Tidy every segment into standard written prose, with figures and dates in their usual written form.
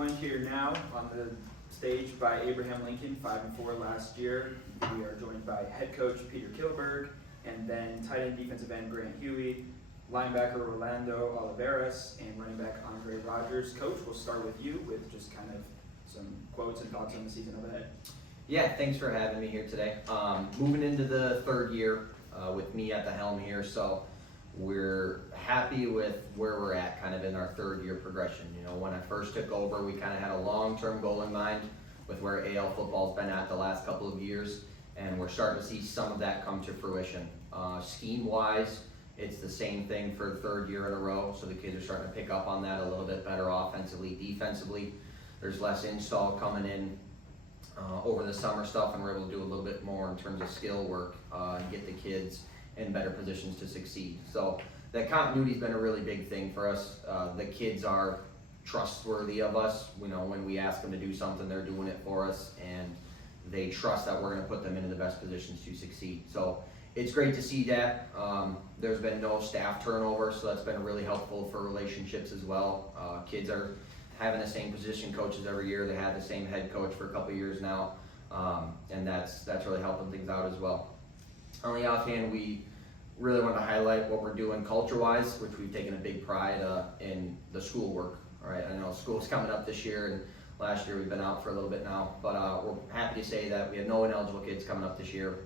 joined here now on the stage by Abraham Lincoln, 5-4 last year. We are joined by head coach Peter Kilberg, and then tight end defensive end Grant Huey, linebacker Rolando Oliveras, and running back Andre Rogers. Coach, we'll start with you with just kind of some quotes and thoughts on the season ahead. Yeah, thanks for having me here today. Moving into the third year with me at the helm here, so we're happy with where we're at kind of in our third year progression. You know, when I first took over, we kind of had a long-term goal in mind with where AL football's been at the last couple of years, and we're starting to see some of that come to fruition. Scheme-wise, it's the same thing for the third year in a row, so the kids are starting to pick up on that a little bit better offensively, defensively. There's less install coming in over the summer stuff, and we're able to do a little bit more in terms of skill work and get the kids in better positions to succeed. So that continuity's been a really big thing for us. The kids are trustworthy of us. You know, when we ask them to do something, they're doing it for us, and they trust that we're going to put them into the best positions to succeed. So it's great to see that. There's been no staff turnover, so that's been really helpful for relationships as well. Kids are having the same position coaches every year. They had the same head coach for a couple of years now, and that's really helping things out as well. On the offhand, we really want to highlight what we're doing culture-wise, which we've taken a big pride in the schoolwork. All right, I know school's coming up this year, and last year we've been out for a little bit now, but we're happy to say that we have no ineligible kids coming up this year.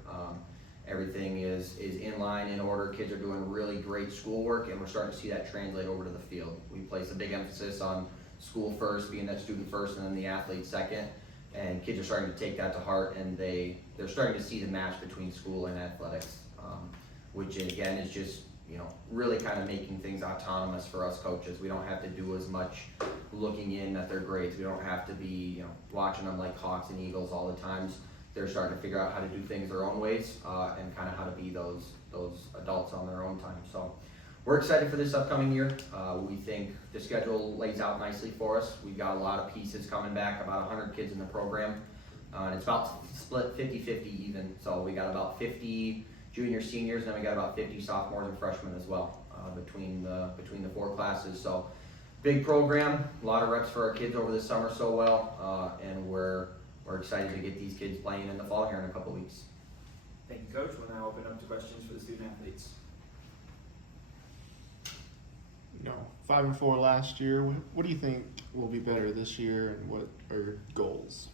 Everything is in line, in order. Kids are doing really great schoolwork, and we're starting to see that translate over to the field. We place a big emphasis on school first, being that student first, and then the athlete second. And kids are starting to take that to heart, and they're starting to see the match between school and athletics, which again is just, you know, really kind of making things autonomous for us coaches. We don't have to do as much looking in at their grades. We don't have to be, you know, watching them like Hawks and Eagles all the times. They're starting to figure out how to do things their own ways and kind of how to be those adults on their own time. So we're excited for this upcoming year. We think the schedule lays out nicely for us. We've got a lot of pieces coming back, about 100 kids in the program. And it's about split 50-50 even. So we got about 50 juniors, seniors, and then we got about 50 sophomores and freshmen as well between the four classes. So big program, a lot of reps for our kids over the summer so well, and we're excited to get these kids playing in the fall here in a couple weeks. Thank you, Coach. We'll now open up to questions for the student athletes. You know, 5-4 last year. What do you think will be better this year, and what are your goals?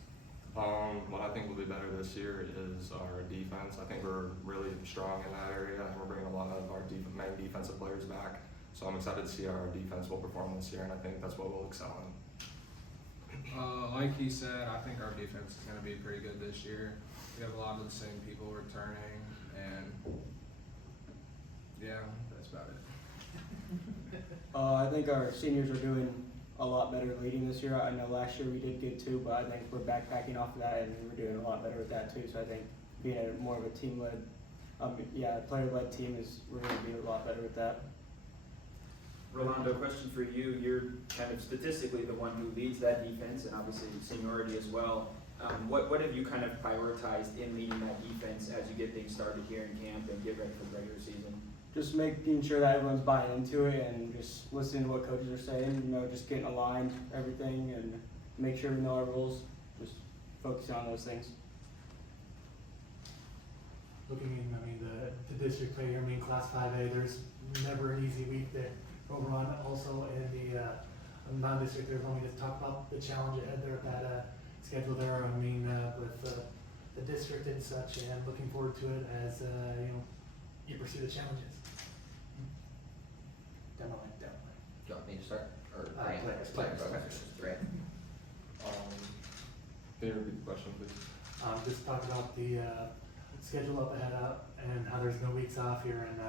What I think will be better this year is our defense. I think we're really strong in that area, and we're bringing a lot of our main defensive players back. So I'm excited to see how our defense will perform this year, and I think that's what we'll excel in. Like he said, I think our defense is going to be pretty good this year. We have a lot of the same people returning, and yeah, that's about it. I think our seniors are doing a lot better leading this year. I know last year we did good too, but I think we're backpacking off of that, and we're doing a lot better with that too. So I think being more of a team-led, player-led team we're going to be a lot better with that. Rolando, question for you. You're kind of statistically the one who leads that defense, and obviously seniority as well. What have you kind of prioritized in leading that defense as you get things started here in camp and get ready for the regular season? Just making sure that everyone's buying into it and just listening to what coaches are saying, you know, just getting aligned, everything, and make sure we know our rules, just focusing on those things. Looking in, the district play here, Class 5A, there's never an easy week there. Over on also in the non-district, there's only to talk about the challenge ahead there with that schedule there. With the district and such, and looking forward to it as you pursue the challenges. Definitely. Do you want me to start? Or Players. Okay, great. Can you repeat the question, please? Just talk about the schedule up ahead and how there's no weeks off here in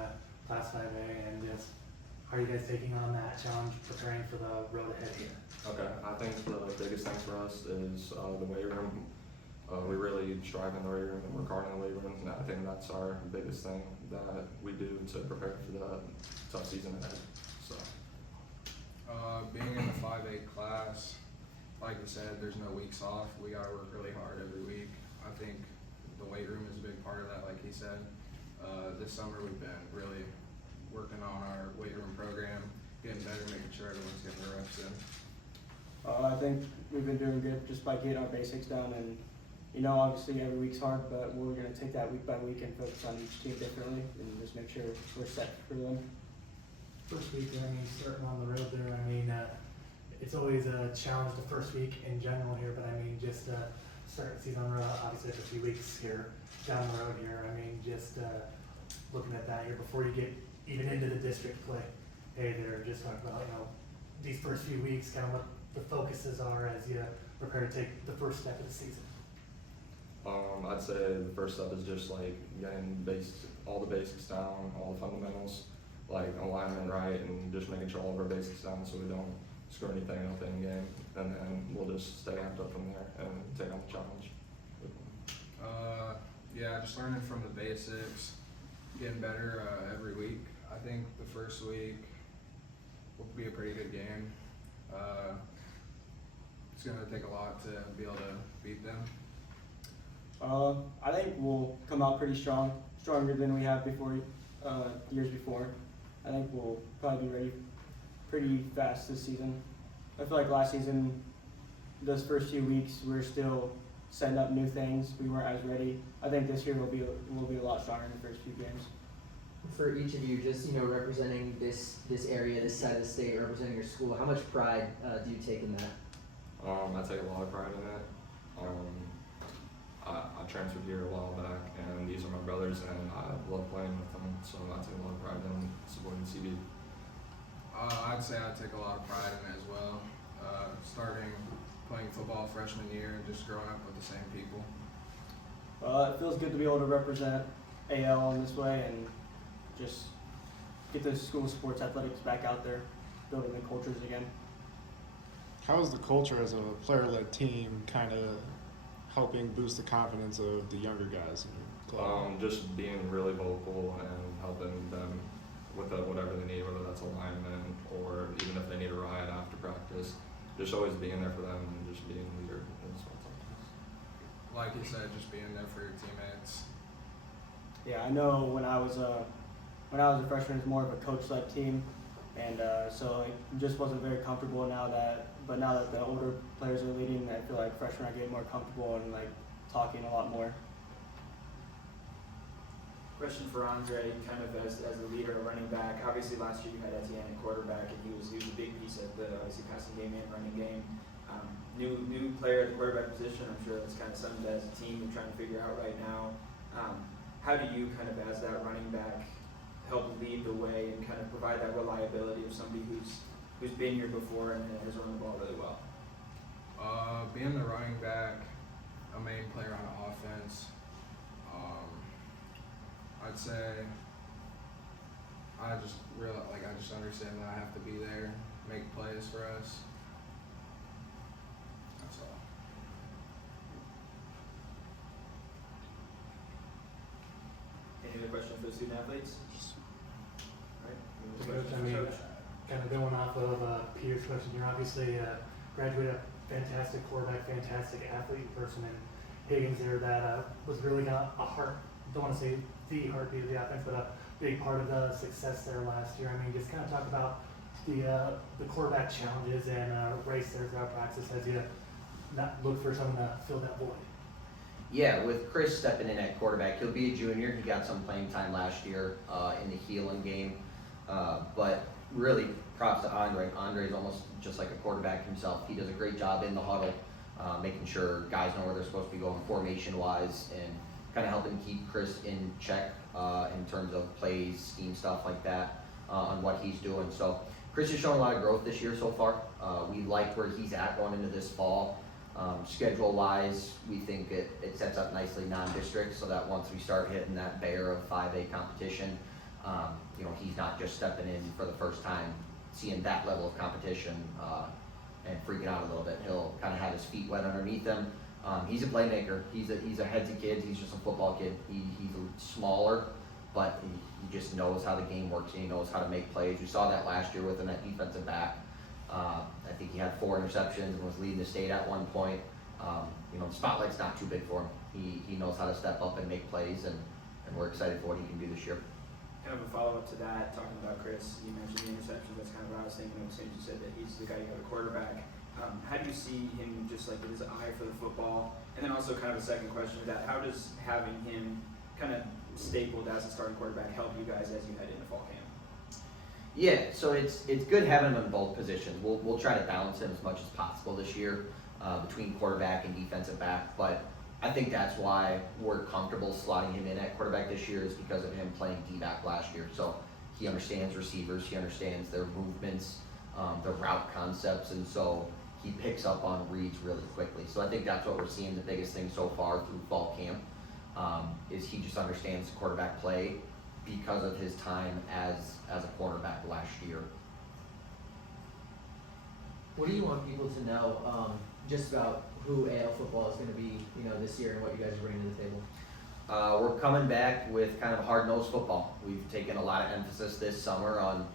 Class 5A, and just how are you guys taking on that challenge, preparing for the road ahead here? Okay, I think the biggest thing for us is the weight room. We really strive in the weight room, and work hard in the weight room, and I think that's our biggest thing that we do to prepare for the tough season ahead. So, Being in the 5A class, like you said, there's no weeks off. We got to work really hard every week. I think the weight room is a big part of that, like he said. This summer we've been really working on our weight room program, getting better, making sure everyone's getting their reps in. I think we've been doing good just by getting our basics down, and obviously every week's hard, but we're gonna take that week by week and focus on each team differently and just make sure we're set for them. First week, I mean, starting on the road there, I mean, it's always a challenge the first week in general here, but I mean, just starting the season on the road, obviously after a few weeks here, down the road here, I mean, just looking at that here before you get even into the district play, hey there, just talk about, these first few weeks, kind of what the focuses are as you prepare to take the first step of the season. I'd say the first step is just like getting all the basics down, all the fundamentals, like alignment right, and just making sure all of our basics down so we don't screw anything up in game, and then we'll just stay amped up from there and take on the challenge. Yeah, just learning from the basics, getting better every week. I think the first week will be a pretty good game. It's gonna take a lot to be able to beat them. I think we'll come out pretty strong, stronger than we have before, years before. I think we'll probably be ready pretty fast this season. I feel like last season, those first few weeks, we were still setting up new things. We weren't as ready. I think this year we'll be a lot stronger in the first few games. For each of you, just representing this area, this side of the state, representing your school, how much pride do you take in that? I take a lot of pride in it. I transferred here a while back, and these are my brothers, and I love playing with them, so I take a lot of pride in supporting CB. I'd say I take a lot of pride in it as well. Starting playing football freshman year and just growing up with the same people. It feels good to be able to represent AL in this way and just get the school sports athletics back out there, building the cultures again. How is the culture as a player-led team kind of helping boost the confidence of the younger guys in your club? Just being really vocal and helping them with whatever they need, whether that's alignment or even if they need a ride after practice. Just always being there for them and just being a leader. Like you said, just being there for your teammates. Yeah, I know when I was a freshman, it was more of a coach-led team, and so it just wasn't very comfortable. But now that the older players are leading, I feel like freshmen are getting more comfortable and like talking a lot more. Question for Andre, kind of as a leader, a running back. Obviously, last year you had Etienne at quarterback, and he was a big piece of the obviously passing game and running game. New player at the quarterback position. I'm sure that's kind of something that as a team you're trying to figure out right now. How do you kind of, as that running back, help lead the way and kind of provide that reliability of somebody who's been here before and has run the ball really well? Being the running back, a main player on the offense. I'd say I just understand that I have to be there, make plays for us. That's all. Any other questions for the student athletes? All right. Coach, I mean, kind of going off of Peter's question, you're obviously graduated a fantastic quarterback, fantastic athlete person, and Higgins there that was really a heart, don't want to say the heartbeat of the offense, but a big part of the success there last year. I mean, just kind of talk about the quarterback challenges and race there throughout practice as you not look for someone to fill that void. Yeah, with Chris stepping in at quarterback, he'll be a junior. He got some playing time last year in the Healing game. But really, props to Andre. Andre's almost just like a quarterback himself. He does a great job in the huddle, making sure guys know where they're supposed to be going formation-wise, and kind of helping keep Chris in check in terms of plays, scheme, stuff like that, on what he's doing. So Chris has shown a lot of growth this year so far. We like where he's at going into this fall. Schedule-wise, we think it sets up nicely non-district, so that once we start hitting that bear of 5A competition, he's not just stepping in for the first time, seeing that level of competition and freaking out a little bit. He'll kind of have his feet wet underneath him. He's a playmaker. He's a headsy kid. He's just a football kid. He's smaller, but he just knows how the game works, and he knows how to make plays. We saw that last year with him at defensive back. I think he had 4 interceptions and was leading the state at one point. The spotlight's not too big for him. He knows how to step up and make plays, and we're excited for what he can do this year. Kind of a follow-up to that, talking about Chris, you mentioned the interceptions. That's kind of what I was thinking of as soon as you said that he's the guy you have a quarterback. How do you see him just like with his eye for the football? And then also kind of a second question to that, how does having him kind of stapled as a starting quarterback help you guys as you head into fall camp? Yeah, so it's good having him in both positions. We'll try to balance him as much as possible this year between quarterback and defensive back. But I think that's why we're comfortable slotting him in at quarterback this year is because of him playing D-back last year. So he understands receivers, he understands their movements, the route concepts, and so he picks up on reads really quickly. So I think that's what we're seeing the biggest thing so far through fall camp is he just understands quarterback play because of his time as a quarterback last year. What do you want people to know just about who AL football is going to be, this year and what you guys are bringing to the table? We're coming back with kind of hard-nosed football. We've taken a lot of emphasis this summer on,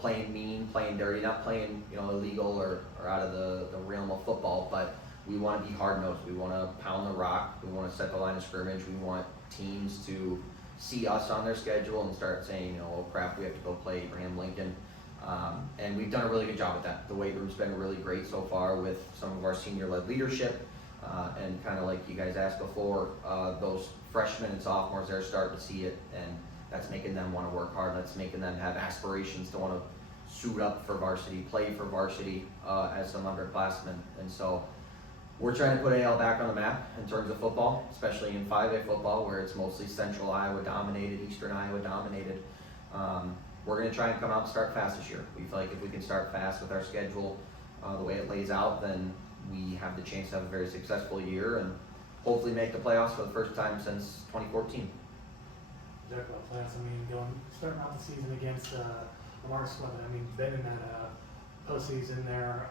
playing mean, playing dirty, not playing, illegal or out of the realm of football, but we want to be hard-nosed. We want to pound the rock. We want to set the line of scrimmage. We want teams to see us on their schedule and start saying, oh crap, we have to go play Abraham Lincoln. And we've done a really good job with that. The weight room's been really great so far with some of our senior-led leadership. And kind of like you guys asked before, those freshmen and sophomores, they're starting to see it, and that's making them want to work hard. That's making them have aspirations to want to suit up for varsity, play for varsity as some underclassmen. And so we're trying to put AL back on the map in terms of football, especially in 5A football where it's mostly central Iowa dominated, eastern Iowa dominated. We're going to try and come out and start fast this year. We feel like if we can start fast with our schedule the way it lays out, then we have the chance to have a very successful year and hopefully make the playoffs for the first time since 2014. Talk about playoffs. Starting out the season against Lamar Squad. Been in that postseason there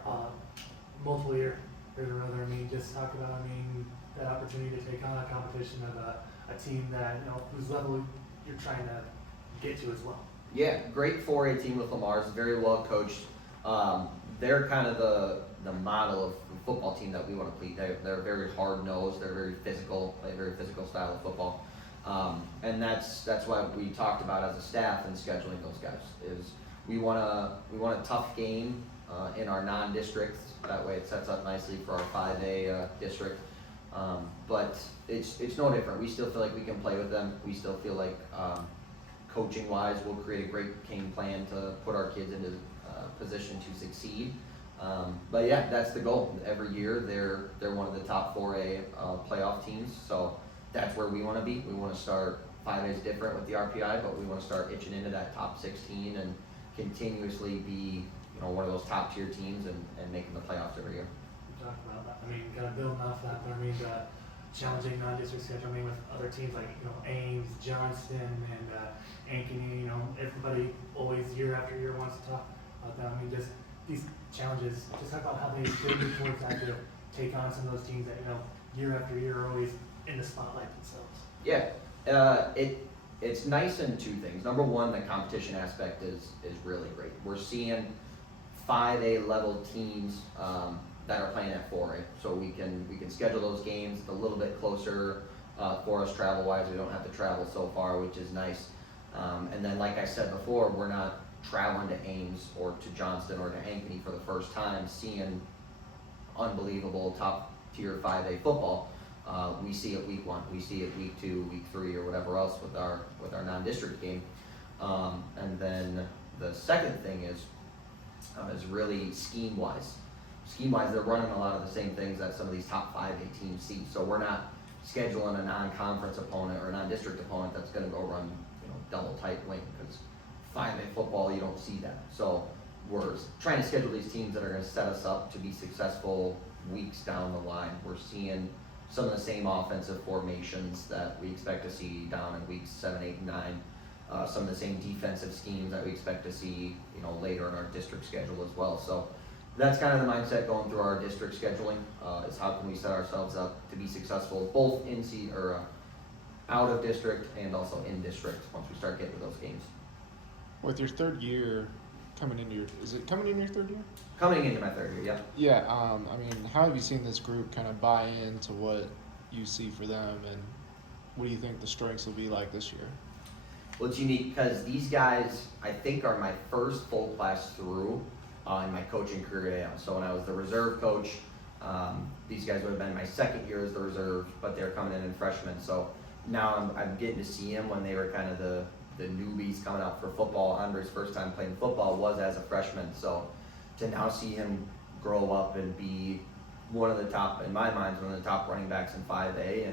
multiple years or another. Just talk about that opportunity to take on a competition of a team that whose level you're trying to get to as well. Yeah, great 4A team with Lamar's, very well coached. They're kind of the model of football team that we want to play. They're very hard nosed. They're very physical, play a very physical style of football. And that's what we talked about as a staff in scheduling those guys. Is we want a tough game in our non-districts. That way it sets up nicely for our 5A district. But it's no different. We still feel like we can play with them. We still feel like coaching wise, we'll create a great game plan to put our kids into position to succeed. But yeah, that's the goal. Every year they're one of the top 4A playoff teams. So that's where we want to be. We want to start 5A is different with the RPI, but we want to start itching into that top 16 and continuously be one of those top tier teams and making the playoffs every year. We talked about that. Kind of building off that, but the challenging non-district schedule. With other teams like Ames, Johnston, and Ankeny. Everybody always year after year wants to talk about that. Just these challenges. Just talk about how they move towards that to take on some of those teams that year after year are always in the spotlight themselves. Yeah, it's nice in two things. Number one, the competition aspect is really great. We're seeing 5A level teams that are playing at 4A, so we can schedule those games a little bit closer for us travel wise. We don't have to travel so far, which is nice. And then, like I said before, we're not traveling to Ames or to Johnston or to Ankeny for the first time, seeing unbelievable top tier 5A football. We see it week 1, we see it week 2, week 3, or whatever else with our non-district game. And then the second thing is really scheme-wise. Scheme-wise, they're running a lot of the same things that some of these top 5A teams see. So we're not scheduling a non-conference opponent or a non-district opponent that's going to go run double tight wing, because 5A football, you don't see that. So we're trying to schedule these teams that are going to set us up to be successful weeks down the line. We're seeing some of the same offensive formations that we expect to see down in weeks 7, 8, and 9. Some of the same defensive schemes that we expect to see, later in our district schedule as well. So that's kind of the mindset going through our district scheduling. Is how can we set ourselves up to be successful both out of district and also in district once we start getting to those games. With your third year is it coming in your third year? Coming into my third year, Yeah. How have you seen this group kind of buy into what you see for them, and what do you think the strengths will be like this year? Well, it's unique because these guys, I think, are my first full class through in my coaching career. So when I was the reserve coach, these guys would have been my second year as the reserve, but they're coming in freshmen. So now I'm getting to see them when they were kind of the newbies coming out for football. Andre's first time playing football was as a freshman. So to now see him grow up and be one of the top, in my mind, one of the top running backs in 5A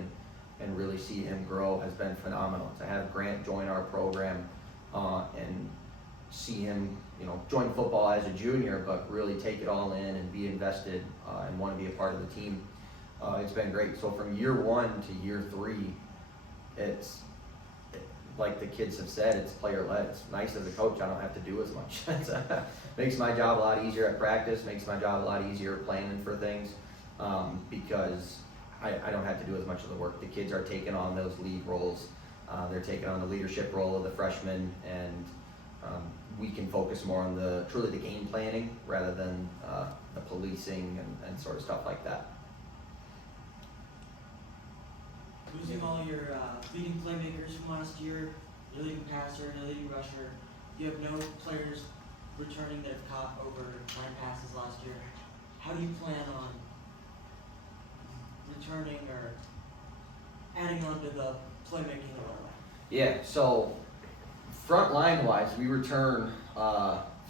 and really see him grow has been phenomenal. To have Grant join our program and see him, join football as a junior, but really take it all in and be invested and want to be a part of the team. It's been great. So from year 1 to year 3, it's like the kids have said, it's player-led. It's nice as a coach, I don't have to do as much. Makes my job a lot easier at practice, makes my job a lot easier planning for things, because I don't have to do as much of the work. The kids are taking on those lead roles. They're taking on the leadership role of the freshmen, and we can focus more on truly the game planning rather than the policing and sort of stuff like that. Losing all your leading playmakers from last year, your leading passer, your leading rusher, you have no players returning that have caught over 9 passes last year. How do you plan on returning or adding on to the playmaking a little? Yeah, so front line wise, we return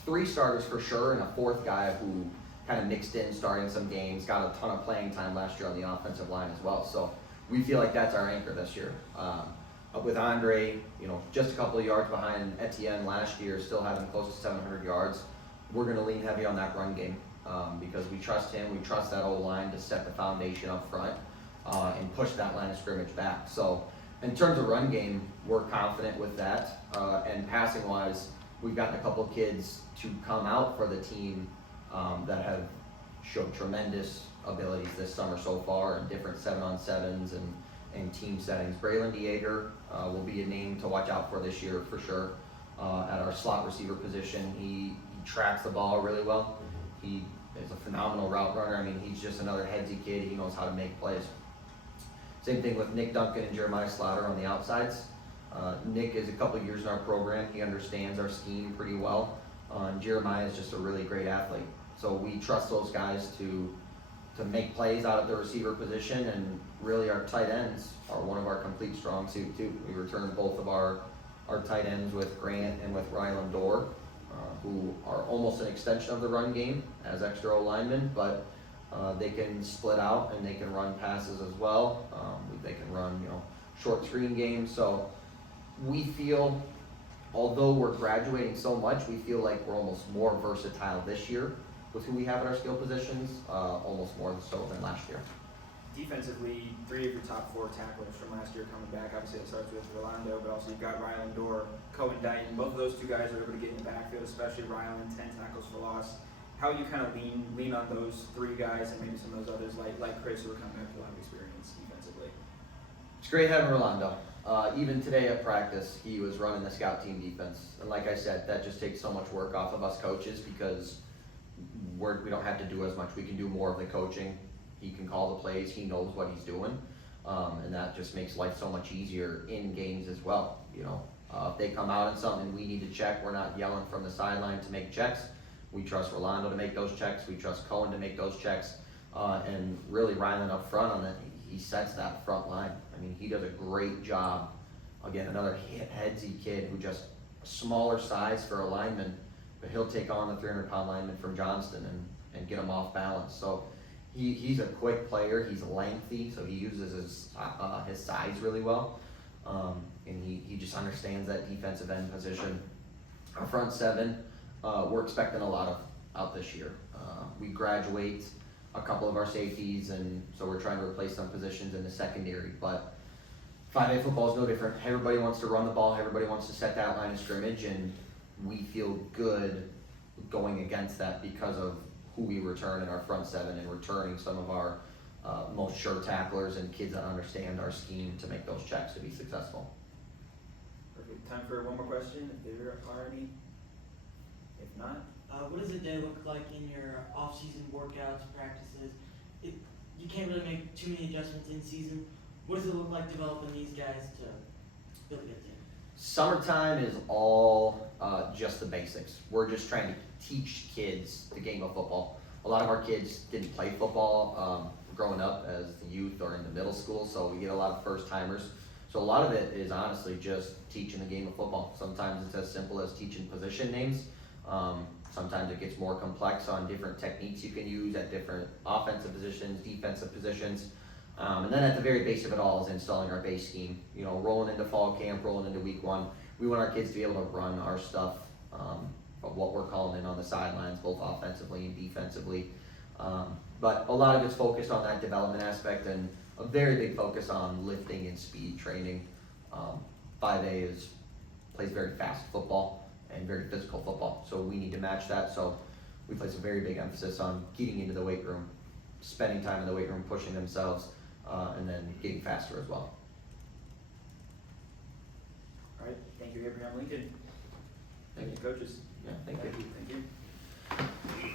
3 starters for sure and a 4th guy who kind of mixed in starting some games, got a ton of playing time last year on the offensive line as well. So we feel like that's our anchor this year. With Andre, just a couple of yards behind Etienne last year, still having close to 700 yards. We're going to lean heavy on that run game because we trust him. We trust that O-line to set the foundation up front and push that line of scrimmage back. So in terms of run game, we're confident with that. And passing wise, we've gotten a couple of kids to come out for the team that have showed tremendous abilities this summer so far in different 7-on-7s and team settings. Braylon Dieger will be a name to watch out for this year for sure. At our slot receiver position, he tracks the ball really well. He is a phenomenal route runner. I mean, he's just another headsy kid. He knows how to make plays. Same thing with Nick Duncan and Jeremiah Slaughter on the outsides. Nick is a couple years in our program. He understands our scheme pretty well. And Jeremiah is just a really great athlete. So we trust those guys to make plays out of the receiver position, and really our tight ends are one of our complete strong suit too. We returned both of our tight ends with Grant and with Ryland Dorr, who are almost an extension of the run game as extra O-linemen, but they can split out and they can run passes as well. They can run, short screen games. So we feel, although we're graduating so much, we feel like we're almost more versatile this year with who we have in our skill positions, almost more so than last year. Defensively, 3 of your top 4 tacklers from last year coming back. Obviously, it starts with Rolando, but also you've got Ryland Dorr, Cohen Dighton. Both of those 2 guys are able to get in the backfield, especially Ryland, 10 tackles for loss. How you kind of lean on those 3 guys and maybe some of those others like Chris, who are coming back with a lot of experience defensively? It's great having Rolando. Even today at practice, he was running the scout team defense. And like I said, that just takes so much work off of us coaches because we don't have to do as much. We can do more of the coaching. He can call the plays. He knows what he's doing. And that just makes life so much easier in games as well. If they come out in something we need to check, we're not yelling from the sideline to make checks. We trust Rolando to make those checks. We trust Cohen to make those checks. And really Ryland up front on that, he sets that front line. I mean, he does a great job. Again, another headsy kid who just a smaller size for a lineman, but he'll take on the 300-pound lineman from Johnston and get him off balance. So he's a quick player. He's lengthy, so he uses his size really well. And he just understands that defensive end position. Our front 7, we're expecting a lot of out this year. We graduate a couple of our safeties, and so we're trying to replace some positions in the secondary. But 5A football is no different. Everybody wants to run the ball. Everybody wants to set that line of scrimmage, and we feel good going against that because of who we return in our front 7 and returning some of our most sure tacklers and kids that understand our scheme to make those checks to be successful. Perfect. Time for one more question, if there are any. If not, What does a day look like in your off-season workouts, practices? You can't really make too many adjustments in season. What does it look like developing these guys to build a good team? Summertime is all just the basics. We're just trying to teach kids the game of football. A lot of our kids didn't play football growing up as the youth or in the middle school, so we get a lot of first timers. So a lot of it is honestly just teaching the game of football. Sometimes it's as simple as teaching position names. Sometimes it gets more complex on different techniques you can use at different offensive positions, defensive positions. And then at the very base of it all is installing our base scheme. You know, rolling into fall camp, rolling into week one, we want our kids to be able to run our stuff of what we're calling in on the sidelines, both offensively and defensively. But a lot of it's focused on that development aspect and a very big focus on lifting and speed training. 5A plays very fast football and very physical football, so we need to match that. So we place a very big emphasis on getting into the weight room, spending time in the weight room, pushing themselves, and then getting faster as well. All right, thank you, Abraham Lincoln. Thank you, coaches. Yeah, thank you. Thank you.